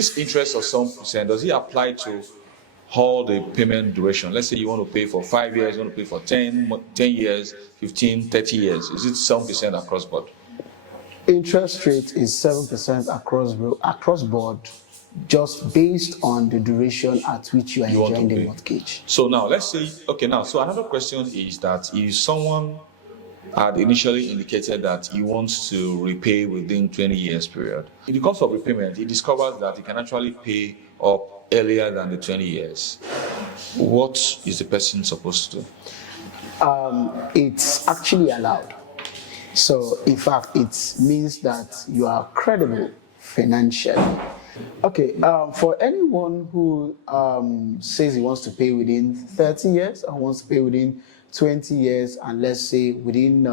This interest of 7%, does it apply to all the payment duration? Let's say you want to pay for 5 years, you want to pay for 10 years, 15, 30 years. Is it 7% across board? Interest rate is 7% across board, just based on the duration at which you are enjoying the mortgage. So now let's say, so another question is that if someone had initially indicated that he wants to repay within 20 years period, in the course of repayment, he discovers that he can actually pay up earlier than the 20 years. What is the person supposed to do? It's actually allowed. So, in fact, it means that you are credible financially. Okay, for anyone who says he wants to pay within 30 years or wants to pay within 20 years, and let's say within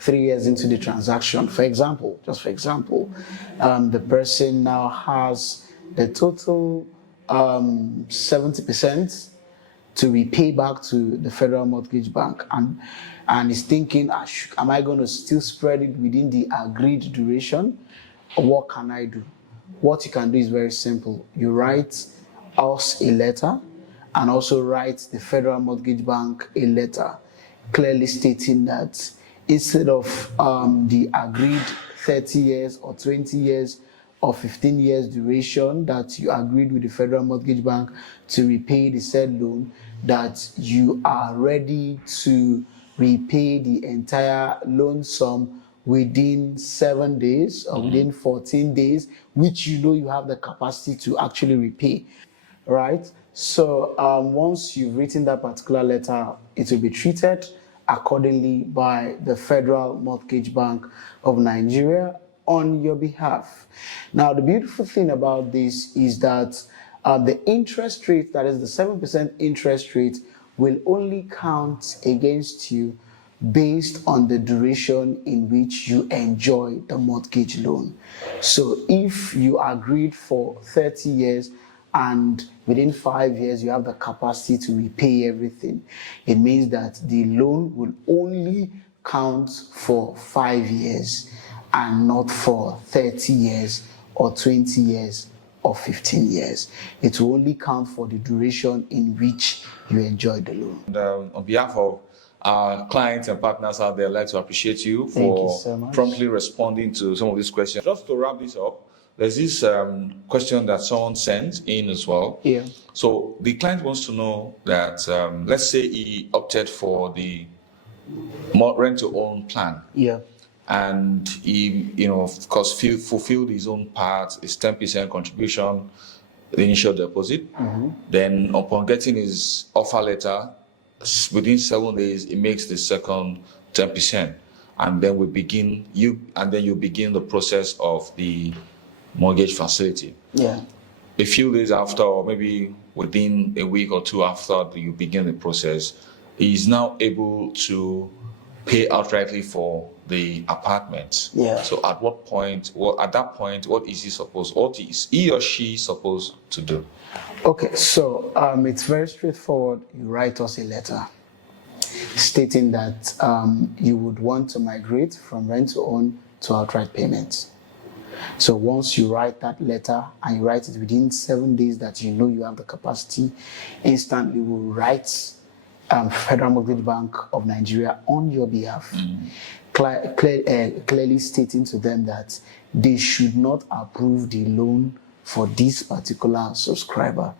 3 years into the transaction, for example, the person now has the total 70% to repay back to the Federal Mortgage Bank, and is thinking, am I going to still spread it within the agreed duration, or what can I do? What you can do is very simple. You write us a letter and also write the Federal Mortgage Bank a letter clearly stating that instead of the agreed 30 years or 20 years or 15 years duration that you agreed with the Federal Mortgage Bank to repay the said loan, that you are ready to repay the entire loan sum within 7 days or within 14 days, which you know you have the capacity to actually repay, right? So once you've written that particular letter, it will be treated accordingly by the Federal Mortgage Bank of Nigeria on your behalf. Now, the beautiful thing about this is that the interest rate, that is the 7% interest rate, will only count against you based on the duration in which you enjoy the mortgage loan. So if you agreed for 30 years and within 5 years you have the capacity to repay everything, it means that the loan will only count for 5 years and not for 30 years or 20 years or 15 years. It will only count for the duration in which you enjoy the loan. And, on behalf of our clients and partners out there, I'd like to appreciate you for promptly responding to some of these questions. Just to wrap this up, there's this question that someone sent in as well. Yeah. So the client wants to know that, let's say he opted for the rent-to-own plan. Yeah. And he, of course, fulfilled his own part, his 10% contribution, the initial deposit. Mm-hmm. Then upon getting his offer letter, within 7 days, he makes the second 10%. And then you begin the process of the mortgage facility. Yeah. A few days after, or maybe within a week or two after you begin the process, he is now able to pay outrightly for the apartment. Yeah. So at what point, what is he or she supposed to do? Okay, so it's very straightforward. You write us a letter stating that you would want to migrate from rent to own to outright payments. So once you write that letter and you write it within 7 days that you know you have the capacity, instantly we'll write Federal Mortgage Bank of Nigeria on your behalf, clearly stating to them that they should not approve the loan for this particular subscriber.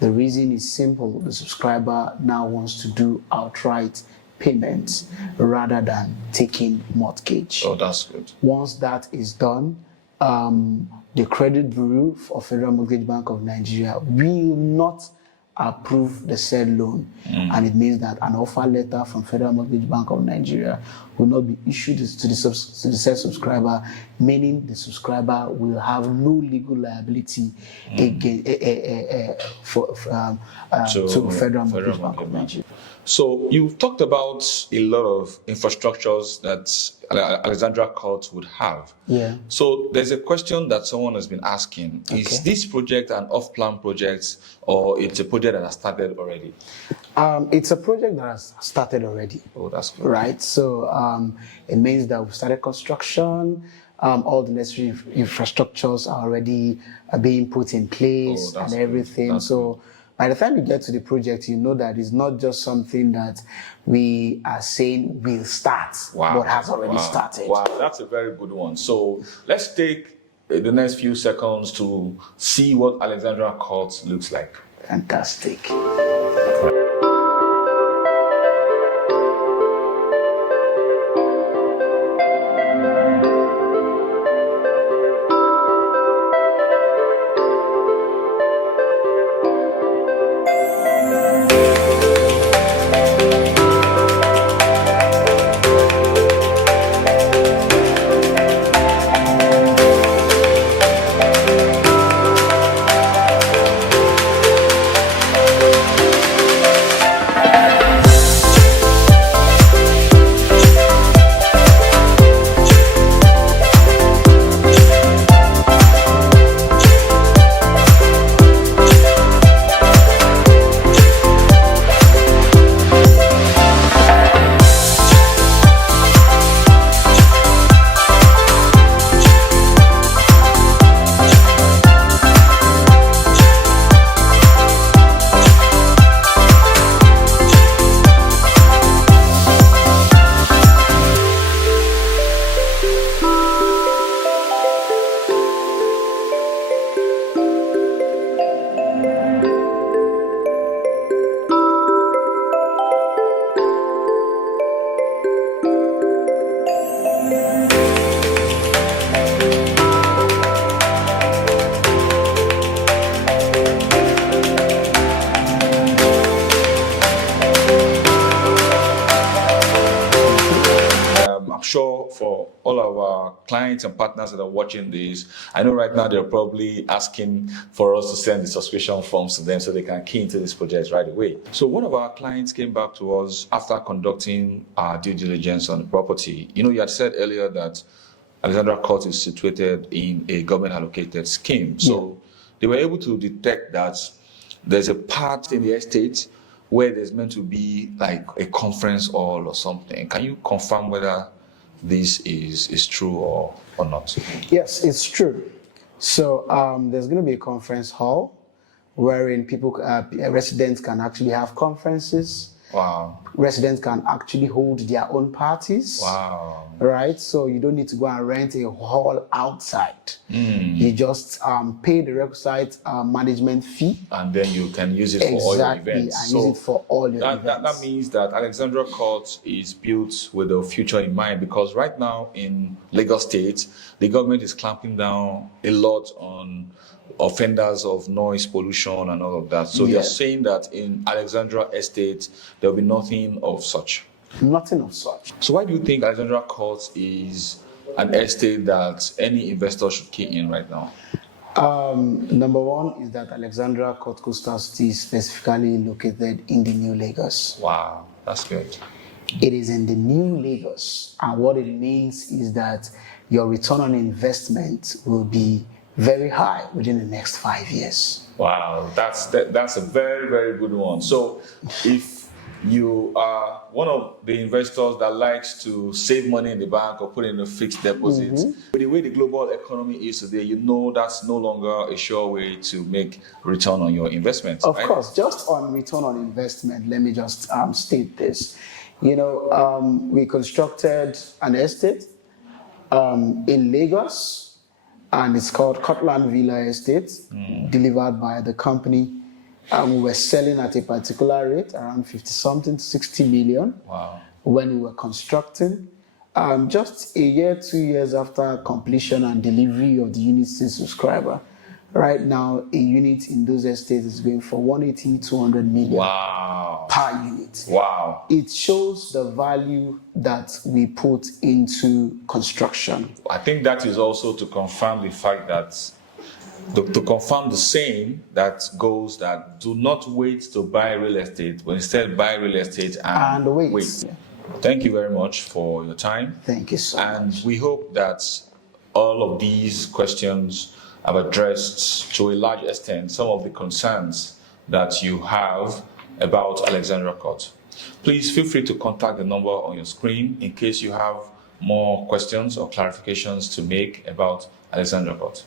The reason is simple. The subscriber now wants to do outright payments rather than taking mortgage. Oh, that's good. Once that is done, the credit bureau of Federal Mortgage Bank of Nigeria will not approve the said loan, and it means that an offer letter from Federal Mortgage Bank of Nigeria will not be issued to the said subscriber, meaning the subscriber will have no legal liability to Federal Mortgage Bank of Nigeria. So you've talked about a lot of infrastructures that Alexandra Court would have. Yeah. So there's a question that someone has been asking. Okay. Is this project an off-plan project, or it's a project that has started already? It's a project that has started already. Oh, that's good. Right. So it means that we've started construction. all the necessary infrastructures are already being put in place and everything. So by the time you get to the project, you know that it's not just something that we are saying will start, but has already started. Wow, that's a very good one. So let's take the next few seconds to see what Alexandra Court looks like. Fantastic. Sure, for all of our clients and partners that are watching this, I know right now they're probably asking for us to send the subscription forms to them so they can key into this project right away. So one of our clients came back to us after conducting our due diligence on the property. You know, you had said earlier that Alexandra Court is situated in a government allocated scheme. So they were able to detect that there's a part in the estate where there's meant to be like a conference hall or something. Can you confirm whether this is true or not? Yes, it's true. So there's going to be a conference hall wherein residents can actually have conferences. Wow. Residents can actually hold their own parties. Wow. Right? So you don't need to go and rent a hall outside. You just pay the requisite management fee. And then you can use it for all your events. And use it for all your events. That means that Alexandra Court is built with the future in mind, because right now in Lagos State, the government is clamping down a lot on offenders of noise pollution and all of that. So you're saying that in Alexandra Estate, there'll be nothing of such? Nothing of such. So why do you think Alexandra Court is an estate that any investor should key in right now? Number one is that Alexandra Court Coastal City is specifically located in the New Lagos. Wow, that's good. It is in the New Lagos, and what it means is that your return on investment will be very high within the next 5 years. Wow, that's a very, very good one. So if you are one of the investors that likes to save money in the bank or put in a fixed deposit, with the way the global economy is today, you know that's no longer a sure way to make return on your investment. Of course, just on return on investment, let me just state this. You know, we constructed an estate in Lagos, and it's called Cortland Villa Estate, delivered by the company. We were selling at a particular rate, around 50-something to 60 million. Wow. When we were constructing. Just a year, 2 years after completion and delivery of the unit to subscriber, right now a unit in those estates is going for 180, 200 million. Wow. Per unit. Wow. It shows the value that we put into construction. I think that is also to confirm the fact that, to confirm the saying that goes that do not wait to buy real estate, but instead buy real estate and wait. Yeah. Thank you very much for your time. Thank you so much. And we hope that all of these questions have addressed to a large extent some of the concerns that you have about Alexandra Court. Please feel free to contact the number on your screen in case you have more questions or clarifications to make about Alexandra Port?